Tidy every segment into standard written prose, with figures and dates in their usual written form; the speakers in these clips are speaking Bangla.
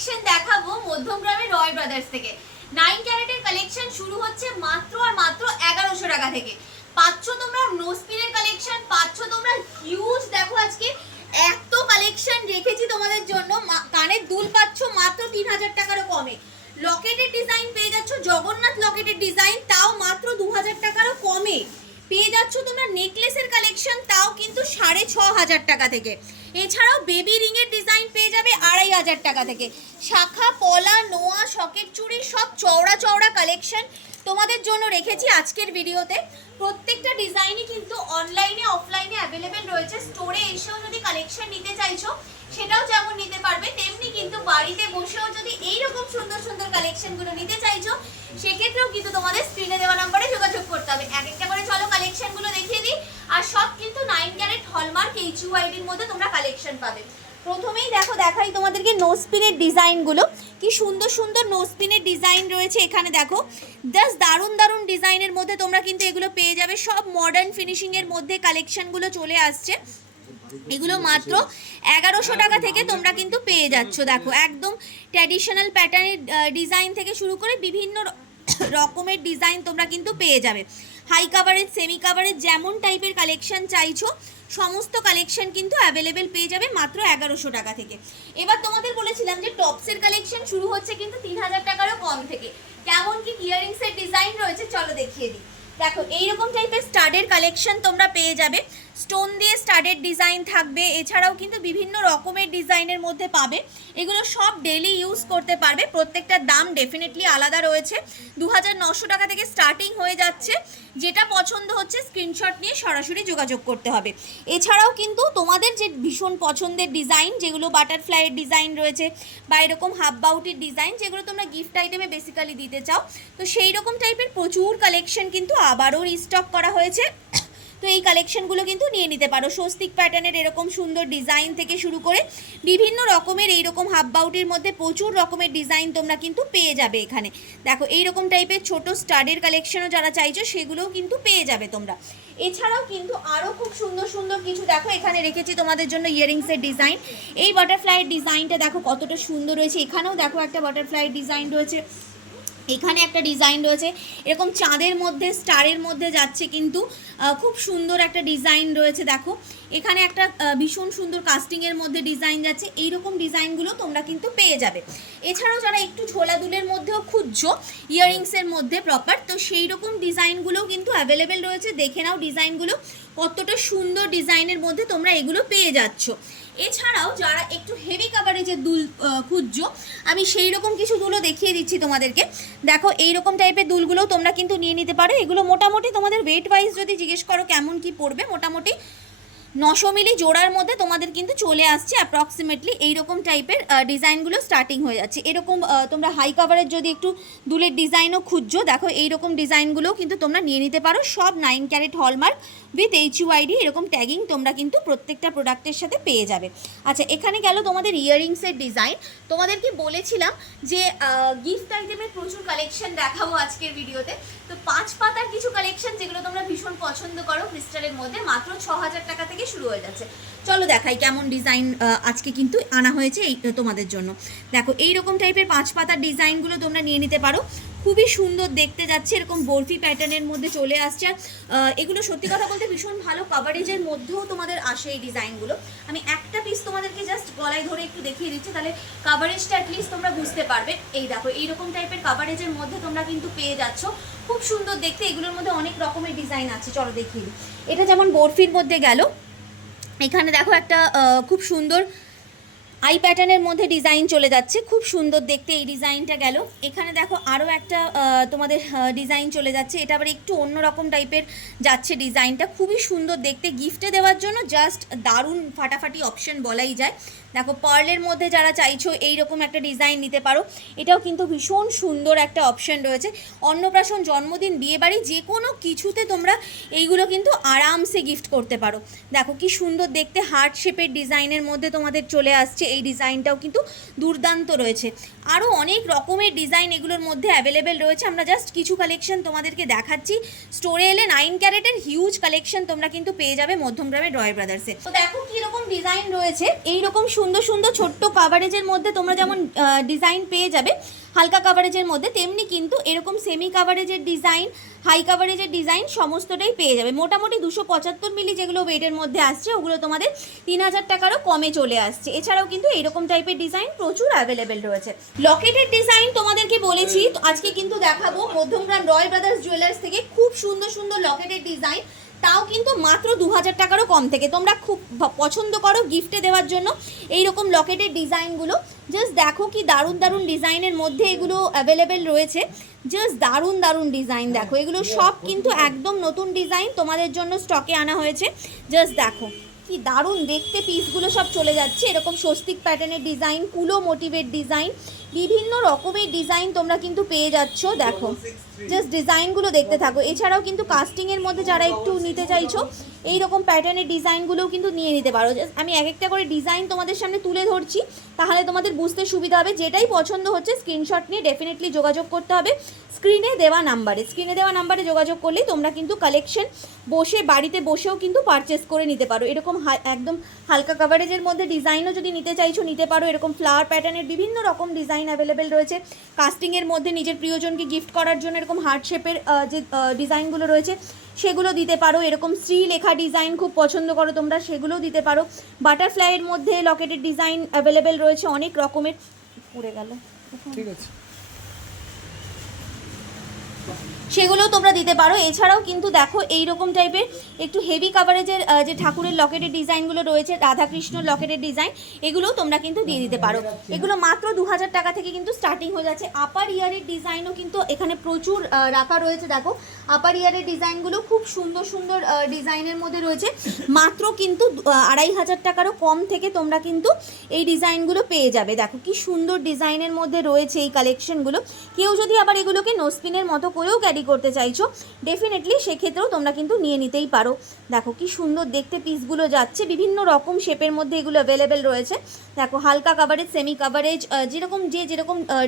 কালেকশন দেখাবো মধ্যমগ্রামের রয় ব্রাদার্স থেকে। 9 ক্যারেটের কালেকশন শুরু হচ্ছে মাত্র আর মাত্র 1100 টাকা থেকে। পাচ্ছ তোমরা নোস্পিনের কালেকশন, পাচ্ছ তোমরা হিউজ। দেখো আজকে এত কালেকশন রেখেছি তোমাদের জন্য। কানের দুল পাচ্ছ মাত্র 3000 টাকারও কমে। লকেটের ডিজাইন পেয়ে যাচ্ছ, জগন্নাথ লকেটের ডিজাইন, তাও মাত্র 2000 টাকারও কমে পেয়ে যাচ্ছ তোমরা। নেকলেসের কালেকশন তাও কিন্তু 6500 টাকা থেকে। এছাড়াও বেবি রিং এর ডিজাইন পেয়ে যাবে 2500 টাকা থেকে। শাখা, পলা, নোয়া, সকেট চুড়ি সব চওড়া চওড়া কালেকশন তোমাদের জন্য রেখেছি আজকের ভিডিওতে। প্রত্যেকটা ডিজাইনই কিন্তু অনলাইনে অফলাইনে অ্যাভেলেবেল রয়েছে। স্টোরে এসেও যদি কালেকশন নিতে চাইছো সেটাও যেমন নিতে পারবে, তেমনি কিন্তু বাড়িতে বসেও যদি এইরকম সুন্দর সুন্দর কালেকশনগুলো নিতে চাইছো সেক্ষেত্রেও কিন্তু তোমাদের স্ক্রিনে দেওয়া নাম্বারে যোগাযোগ করতে হবে। এক একটা করে চলো কালেকশনগুলো দেখিয়ে দিই। আর সব কিন্তু 9 ক্যারেট হলমার্ক HUIDর মধ্যে তোমরা কালেকশন পাবে। প্রথমেই দেখো দেখাই তোমাদেরকে নোস্পিনের ডিজাইনগুলো। কি সুন্দর সুন্দর নোস্পিনের ডিজাইন রয়েছে এখানে। দেখো জাস্ট দারুণ দারুণ ডিজাইনের মধ্যে তোমরা কিন্তু এগুলো পেয়ে যাবে। সব মডার্ন ফিনিশিংয়ের মধ্যে কালেকশনগুলো চলে আসছে। এগুলো মাত্র 1100 টাকা থেকে তোমরা কিন্তু পেয়ে যাচ্ছ। দেখো একদম ট্র্যাডিশনাল প্যাটার্নের ডিজাইন থেকে শুরু করে বিভিন্ন রকমের ডিজাইন তোমরা কিন্তু পেয়ে যাবে। হাই কাভারেজ, সেমি কাভারেজ, যেমন টাইপের কালেকশন চাইছো সমস্ত কালেকশন কিন্তু অ্যাভেলেবেল পেয়ে যাবে মাত্র 1100 টাকা থেকে। এবার তোমাদের বলেছিলাম যে টপসের কালেকশন শুরু হচ্ছে কিন্তু 3000 টাকারও কম থেকে। কেমন কি ইয়াররিংসের ডিজাইন রয়েছে চলো দেখিয়ে দিই। দেখো এইরকম টাইপের স্টাডের কালেকশন তোমরা পেয়ে যাবে। স্টোন দিয়ে স্টাডের ডিজাইন থাকবে, এছাড়াও কিন্তু বিভিন্ন রকমের ডিজাইনের মধ্যে পাবে। এগুলো সব ডেলি ইউজ করতে পারবে। প্রত্যেকটার দাম ডেফিনেটলি আলাদা রয়েছে। 2900 টাকা থেকে স্টার্টিং হয়ে যাচ্ছে। যেটা পছন্দ হচ্ছে স্ক্রিনশট নিয়ে সরাসরি যোগাযোগ করতে হবে। এছাড়াও কিন্তু তোমাদের যে ভীষণ পছন্দের ডিজাইন, যেগুলো বাটারফ্লাইয়ের ডিজাইন রয়েছে বা এরকম হাফ বাউটির ডিজাইন, যেগুলো তোমরা গিফট আইটেমে বেসিক্যালি দিতে চাও, তো সেই রকম টাইপের প্রচুর কালেকশন কিন্তু আবারও রিস্টক করা হয়েছে। তো এই কালেকশনগুলো কিন্তু নিয়ে নিতে পারো। স্বস্তিক প্যাটার্নের এরকম সুন্দর ডিজাইন থেকে শুরু করে বিভিন্ন রকমের এইরকম হাফ বাউটির মধ্যে প্রচুর রকমের ডিজাইন তোমরা কিন্তু পেয়ে যাবে এখানে। দেখো এইরকম টাইপের ছোট স্টাডের কালেকশনও যারা চাইছো সেগুলোও কিন্তু পেয়ে যাবে তোমরা। এছাড়াও কিন্তু আরও খুব সুন্দর সুন্দর কিছু দেখো এখানে রেখেছি তোমাদের জন্য ইয়াররিংসের ডিজাইন। এই বাটারফ্লাইয়ের ডিজাইনটা দেখো কতটা সুন্দর রয়েছে। এখানেও দেখো একটা বাটারফ্লাইয়ের ডিজাইন রয়েছে, এখানে একটা ডিজাইন রয়েছে এরকম চাঁদের মধ্যে স্টারের মধ্যে যাচ্ছে কিন্তু খুব সুন্দর একটা ডিজাইন রয়েছে। দেখো এখানে একটা ভীষণ সুন্দর কাস্টিংয়ের মধ্যে ডিজাইন যাচ্ছে। এইরকম ডিজাইনগুলো তোমরা কিন্তু পেয়ে যাবে। এছাড়াও যারা একটু ঝোলা দুলের মধ্যেও খুঁজছো ইয়াররিংসের মধ্যে প্রপার, তো সেই রকম ডিজাইনগুলোও কিন্তু অ্যাভেলেবেল রয়েছে। দেখে নাও ডিজাইনগুলো কতটা সুন্দর ডিজাইনের মধ্যে তোমরা এগুলো পেয়ে যাচ্ছ। এছাড়াও যারা একটু হেভি কাভারেজের দুল খুঁজছো, আমি সেই রকম কিছু দুলও দেখিয়ে দিচ্ছি তোমাদেরকে। দেখো এইরকম টাইপের দুলগুলোও তোমরা কিন্তু নিয়ে নিতে পারো। এগুলো মোটামুটি তোমাদের ওয়েট ওয়াইজ যদি জিজ্ঞেস করো কেমন কি পড়বে, মোটামুটি 900 মিলি জোড়ার মধ্যে তোমাদের কিন্তু চলে আসছে অ্যাপ্রক্সিমেটলি। এইরকম টাইপের ডিজাইনগুলো স্টার্টিং হয়ে যাচ্ছে। এরকম তোমরা হাই কাভারের যদি একটু দুলের ডিজাইনও খুঁজছো, দেখো এইরকম ডিজাইনগুলোও কিন্তু তোমরা নিয়ে নিতে পারো। সব 9 ক্যারেট হলমার্ক উইথ HUID এরকম ট্যাগিং তোমরা কিন্তু প্রত্যেকটা প্রোডাক্টের সাথে পেয়ে যাবে। আচ্ছা এখানে গেল তোমাদের ইয়াররিংসের ডিজাইন। তোমাদেরকে বলেছিলাম যে গিফট আইটেমের প্রচুর কালেকশন দেখাবো আজকের ভিডিওতে। তো 5 পাতার কিছু কালেকশন যেগুলো তোমরা ভীষণ পছন্দ করো ক্রিস্টালের মধ্যে, মাত্র 6000 টাকা থেকে শুরু হয়ে যাচ্ছে। চলো দেখাই কেমন ডিজাইন আজকে কিন্তু আনা হয়েছে এই তোমাদের জন্য। দেখো এইরকম টাইপের 5 পাতার ডিজাইনগুলো তোমরা নিয়ে নিতে পারো। খুবই সুন্দর দেখতে যাচ্ছে, এরকম বরফি প্যাটার্নের মধ্যে চলে আসছে। আর এগুলো সত্যি কথা বলতে ভীষণ ভালো কাভারেজের মধ্যেও তোমাদের আসে এই ডিজাইনগুলো। আমি একটা পিস তোমাদেরকে জাস্ট গলায় ধরে একটু দেখিয়ে দিচ্ছি, তাহলে কাভারেজটা অ্যাটলিস্ট তোমরা বুঝতে পারবে। এই দেখো এইরকম টাইপের কাভারেজের মধ্যে তোমরা কিন্তু পেয়ে যাচ্ছ। খুব সুন্দর দেখতে। এগুলোর মধ্যে অনেক রকমের ডিজাইন আছে, চলো দেখিয়ে দিই। এটা যেমন বরফির মধ্যে গেল, এখানে দেখো একটা খুব সুন্দর আই প্যাটার্নের মধ্যে ডিজাইন চলে যাচ্ছে, খুব সুন্দর দেখতে এই ডিজাইনটা গেল। এখানে দেখো আরও একটা তোমাদের ডিজাইন চলে যাচ্ছে। এটা আবার একটু অন্যরকম টাইপের যাচ্ছে ডিজাইনটা, খুবই সুন্দর দেখতে। গিফটে দেওয়ার জন্য জাস্ট দারুণ ফাটাফাটি অপশন বলাই যায়। দেখো পার্লের মধ্যে যারা চাইছো এইরকম একটা ডিজাইন নিতে পারো। এটাও কিন্তু ভীষণ সুন্দর একটা অপশন রয়েছে। অন্নপ্রাশন, জন্মদিন, বিয়েবাড়ি যে কোনো কিছুতে তোমরা এইগুলো কিন্তু আরামসে গিফট করতে পারো। দেখো কি সুন্দর দেখতে হার্ট শেপের ডিজাইনের মধ্যে তোমাদের চলে আসছে। এই ডিজাইনটাও কিন্তু দুর্দান্ত রয়েছে। আরও অনেক রকমের ডিজাইন এগুলোর মধ্যে অ্যাভেলেবেল রয়েছে। আমরা জাস্ট কিছু কালেকশন তোমাদেরকে দেখাচ্ছি। স্টোরে এলে 9 ক্যারেটের হিউজ কালেকশন তোমরা কিন্তু পেয়ে যাবে মধ্যমগ্রামের রয় ব্রাদার্সে। তো দেখো কীরকম ডিজাইন রয়েছে। এইরকম সুন্দর সুন্দর ছোট্ট কাভারেজের মধ্যে তোমরা যেমন ডিজাইন পেয়ে যাবে হালকা কাভারেজের মধ্যে, তেমনি কিন্তু এরকম সেমি কাভারেজের ডিজাইন, হাই কাভারেজের ডিজাইন সমস্তটাই পেয়ে যাবে। মোটামুটি 275 মিলি যেগুলো ওয়েটের মধ্যে আসছে ওগুলো তোমাদের 3000 টাকারও কমে চলে আসছে। এছাড়াও কিন্তু এরকম টাইপের ডিজাইন প্রচুর অ্যাভেলেবেল রয়েছে। লকেটের ডিজাইন তোমাদেরকে বলেছি, তো আজকে কিন্তু দেখাবো মধ্যমগ্রাম রয় ব্রাদার্স জুয়েলার্স থেকে খুব সুন্দর সুন্দর লকেটের ডিজাইন, তাও কিন্তু মাত্র 2000 টাকারও কম থেকে। তোমরা খুব পছন্দ করো গিফটে দেওয়ার জন্য এই রকম লকেটের ডিজাইনগুলো। জাস্ট দেখো কি দারুণ দারুণ ডিজাইনের মধ্যে এগুলো অ্যাভেলেবেল রয়েছে। জাস্ট দারুণ দারুণ ডিজাইন দেখো, এগুলো সব কিন্তু একদম নতুন ডিজাইন তোমাদের জন্য স্টকে আনা হয়েছে। জাস্ট দেখো কি দারুণ দেখতে, পিসগুলো সব চলে যাচ্ছে এরকম স্বস্তিক প্যাটার্নের ডিজাইন, কুলো মোটিভের ডিজাইন, বিভিন্ন রকমের ডিজাইন তোমরা কিন্তু পেয়ে যাচ্ছ। দেখো জাস্ট ডিজাইনগুলো দেখতে থাকো। এছাড়াও কিন্তু কাস্টিংয়ের মধ্যে যারা একটু নিতে চাইছো এই রকম প্যাটার্নের ডিজাইনগুলোও কিন্তু নিয়ে নিতে পারো। জাস্ট আমি এক একটা করে ডিজাইন তোমাদের সামনে তুলে ধরছি, তাহলে তোমাদের বুঝতে সুবিধা হবে। যেটাই পছন্দ হচ্ছে স্ক্রিনশট নিয়ে ডেফিনেটলি যোগাযোগ করতে হবে স্ক্রিনে দেওয়া নাম্বারে যোগাযোগ করলেই তোমরা কিন্তু কালেকশন বসে বাড়িতে বসেও কিন্তু পারচেস করে নিতে পারো। এরকম একদম হালকা কাভারেজের মধ্যে ডিজাইনও যদি নিতে চাইছো নিতে পারো। এরকম ফ্লাওয়ার প্যাটার্নের বিভিন্ন রকম ডিজাইন অ্যাভেলেবেল রয়েছে। কাস্টিংয়ের মধ্যে নিজের প্রিয়জনকে গিফট করার জন্য এরকম হার্ট শেপের যে ডিজাইনগুলো রয়েছে সেগুলো দিতে পারো। এরকম শ্রী লেখা ডিজাইন খুব পছন্দ করো তোমরা, সেগুলোও দিতে পারো। বাটারফ্লাইয়ের মধ্যে লকেটের ডিজাইন অ্যাভেলেবেল রয়েছে অনেক রকমের। পড়ে গেল, ঠিক আছে, সেগুলোও তোমরা দিতে পারো। এছাড়াও কিন্তু দেখো এইরকম টাইপের একটু হেভি কাভারেজের যে ঠাকুরের লকেটের ডিজাইনগুলো রয়েছে, রাধাকৃষ্ণর লকেটের ডিজাইন, এগুলোও তোমরা কিন্তু দিয়ে দিতে পারো। এগুলো মাত্র 2000 টাকা থেকে কিন্তু স্টার্টিং হয়ে যাচ্ছে। আপার ইয়ারের ডিজাইনও কিন্তু এখানে প্রচুর রাখা রয়েছে। দেখো আপার ইয়ারের ডিজাইনগুলো খুব সুন্দর সুন্দর ডিজাইনের মধ্যে রয়েছে। মাত্র কিন্তু 2500 টাকারও কম থেকে তোমরা কিন্তু এই ডিজাইনগুলো পেয়ে যাবে। দেখো কি সুন্দর ডিজাইনের মধ্যে রয়েছে এই কালেকশনগুলো। কেউ যদি আবার এগুলোকে নোস্পিনের মতো করেও ক্যারি করতে চাইছো ডেফিনেটলি সেক্ষেত্রেও তোমরা কিন্তু নিয়ে নিতেই পারো। দেখো কি সুন্দর দেখতে পিসগুলো যাচ্ছে, বিভিন্ন রকম শেপের মধ্যে এগুলো অ্যাভেলেবেল রয়েছে। দেখো হালকা কাভারেজ, সেমি কাভারেজ, যেরকম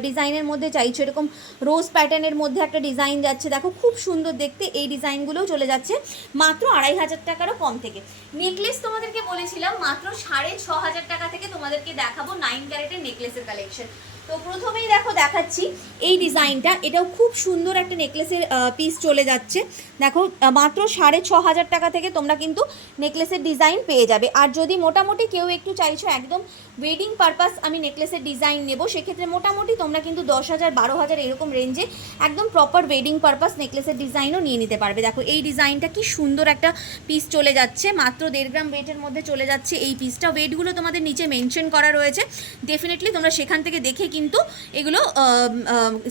ডিজাইনের মধ্যে চাইছো। এরকম রোজ প্যাটার্নের মধ্যে একটা ডিজাইন যাচ্ছে, দেখো খুব সুন্দর দেখতে। এই ডিজাইনগুলোও চলে যাচ্ছে মাত্র 2500 টাকারও কম থেকে। নেকলেস তোমাদেরকে বলেছিলাম মাত্র 6500 টাকা থেকে তোমাদেরকে দেখাবো 9 ক্যারেটের নেকলেসের কালেকশন। তো প্রথমেই দেখাচ্ছি এই ডিজাইনটা, এটাও খুব সুন্দর একটা নেকলেসের পিস চলে যাচ্ছে। দেখো মাত্র 6500 টাকা থেকে তোমরা কিন্তু নেকলেসের ডিজাইন পেয়ে যাবে। আর যদি মোটামুটি কেউ একটু চাইছো একদম ওয়েডিং পারপাস আমি নেকলেসের ডিজাইন নেব, সেক্ষেত্রে মোটামুটি তোমরা কিন্তু 10,000 12,000 এরকম রেঞ্জে একদম প্রপার ওয়েডিং পারপাস নেকলেসের ডিজাইনও নিয়ে নিতে পারবে। দেখো এই ডিজাইনটা কি সুন্দর একটা পিস চলে যাচ্ছে, মাত্র 1.5 গ্রাম ওয়েটের মধ্যে চলে যাচ্ছে এই পিসটা। ওয়েটগুলো তোমাদের নিচে মেনশন করা রয়েছে, ডেফিনেটলি তোমরা সেখান থেকে দেখে কিন্তু এগুলো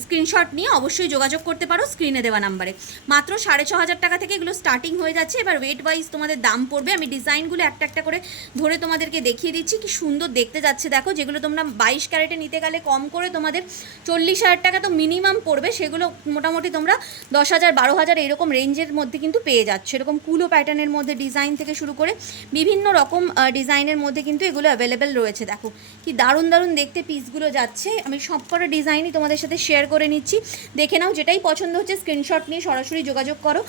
স্ক্রিনশট নিয়ে অবশ্যই যোগাযোগ করতে পারো স্ক্রিনে দেওয়া নাম্বারে। মাত্র 6500 টাকা থেকে এগুলো স্টার্টিং হয়ে যাচ্ছে। এবার ওয়েট ওয়াইজ তোমাদের দাম পড়বে। আমি ডিজাইনগুলো একটা একটা করে ধরে তোমাদেরকে দেখিয়ে দিচ্ছি কি সুন্দর দেখতে যাচ্ছে। দেখো যেগুলো তোমরা 22 ক্যারেটে নিতে গেলে কম করে তোমাদের 40,000 টাকা তো মিনিমাম পড়বে, সেগুলো মোটামুটি তোমরা 10,000 12,000 এরকম রেঞ্জের মধ্যে কিন্তু পেয়ে যাচ্ছে। এরকম কুলো প্যাটার্নের মধ্যে ডিজাইন থেকে শুরু করে বিভিন্ন রকম ডিজাইনের মধ্যে কিন্তু এগুলো অ্যাভেলেবেল রয়েছে। দেখো কি দারুণ দারুণ দেখতে পিসগুলো যাচ্ছে। আমি সবকটা ডিজাইনই তোমাদের সাথে শেয়ার করে নিচ্ছি, দেখে নাও। যেটাই পছন্দ হচ্ছে স্ক্রিনশট নিয়ে সরাসরি যোগাযোগ করো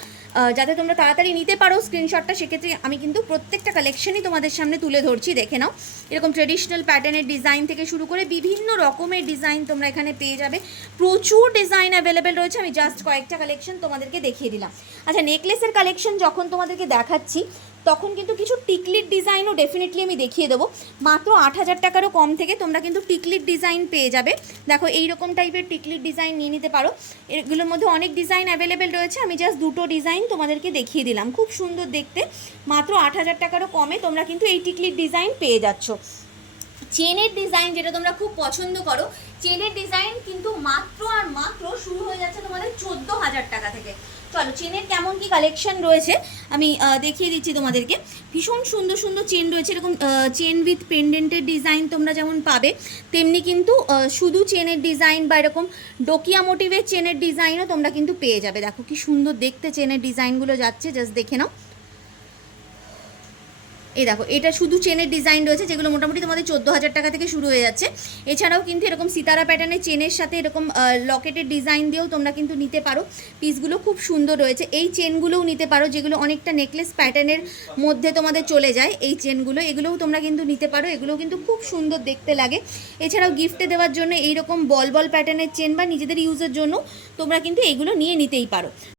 যাতে তোমরা তাড়াতাড়ি নিতে পারো স্ক্রিনশটটা। সেক্ষেত্রে আমি কিন্তু প্রত্যেকটা কালেকশনই তোমাদের সামনে তুলে ধরছি, দেখে নাও। এরকম ট্রেডিশনাল প্যাটার্নের ডিজাইন থেকে শুরু করে বিভিন্ন রকমের ডিজাইন তোমরা এখানে পেয়ে যাবে। প্রচুর ডিজাইন অ্যাভেলেবেল রয়েছে, আমি জাস্ট কয়েকটা কালেকশন তোমাদেরকে দেখিয়ে দিলাম। আচ্ছা, নেকলেসের কালেকশন যখন তোমাদেরকে দেখাচ্ছি তখন কিন্তু কিছু টিকলির ডিজাইনও ডেফিনেটলি আমি দেখিয়ে দেবো। মাত্র 8000 টাকারও কম থেকে তোমরা কিন্তু টিকলির ডিজাইন পেয়ে যাবে। দেখো এইরকম টাইপের টিকলির ডিজাইন নিয়ে নিতে পারো। এগুলোর মধ্যে অনেক ডিজাইন অ্যাভেলেবেল রয়েছে, আমি জাস্ট দুটো ডিজাইন তোমাদেরকে দেখিয়ে দিলাম। খুব সুন্দর দেখতে, মাত্র 8000 টাকারও কমে তোমরা কিন্তু এই টিকলির ডিজাইন পেয়ে যাচ্ছ। চেনের ডিজাইন যেটা তোমরা খুব পছন্দ করো, চেনের ডিজাইন কিন্তু মাত্র আর মাত্র শুরু হয়ে যাচ্ছে তোমাদের 14,000 টাকা থেকে। চলো চেনের কেমন কি কালেকশন রয়েছে আমি দেখিয়ে দিচ্ছি তোমাদেরকে। ভীষণ সুন্দর সুন্দর চেন রয়েছে। এরকম চেন উইথ পেন্ডেন্টের ডিজাইন তোমরা যেমন পাবে, তেমনি কিন্তু শুধু চেনের ডিজাইন বা এরকম ডোকিয়া মোটিভের চেনের ডিজাইনও তোমরা কিন্তু পেয়ে যাবে। দেখো কি সুন্দর দেখতে চেনের ডিজাইনগুলো যাচ্ছে, জাস্ট দেখে নাও। এই দেখো এটা শুধু চেনের ডিজাইন রয়েছে, যেগুলো মোটামুটি তোমাদের 14,000 টাকা থেকে শুরু হয়ে যাচ্ছে। এছাড়াও কিন্তু এরকম সিতারা প্যাটার্নের চেনের সাথে এরকম লকেটের ডিজাইন দিয়েও তোমরা কিন্তু নিতে পারো। পিসগুলো খুব সুন্দর রয়েছে। এই চেনগুলোও নিতে পারো, যেগুলো অনেকটা নেকলেস প্যাটার্নের মধ্যে তোমাদের চলে যায় এই চেনগুলো, এগুলোও তোমরা কিন্তু নিতে পারো। এগুলোও কিন্তু খুব সুন্দর দেখতে লাগে। এছাড়াও গিফটে দেওয়ার জন্য এইরকম বল বল প্যাটার্নের চেন বা নিজেদের ইউজের জন্য তোমরা কিন্তু এইগুলো নিতেই পারো।